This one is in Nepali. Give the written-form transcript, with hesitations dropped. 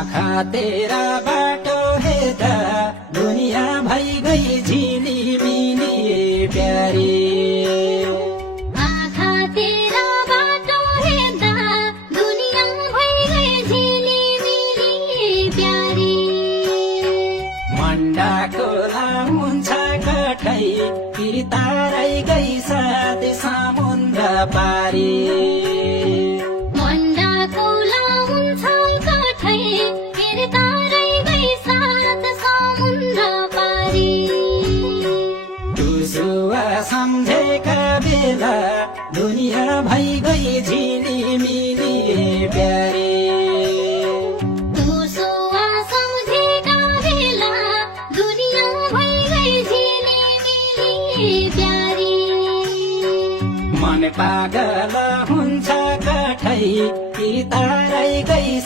आँखा तेरा बाटो हेर्दा दुनिया भई गई झिलिमिली प्यारी। आँखा तेरा बाटो हेर्दा दुनिया भई गई झिलिमिली प्यारी। मण्डा खोला हुन्छ कठै कि तारै गई साथ समुद्र पारी। मण्डा खोला हुन्छ कठै कि तारै गई साथ समुद्र पारी। टुसुवा सम्झेका बेला दुनिया भई गई झिलिमिली प्यारी। टुसुवा सम्झेका बेला दुनिया भई गई झिलिमिली प्यारी। मन पागल हुन्छ कठै कि तारै गई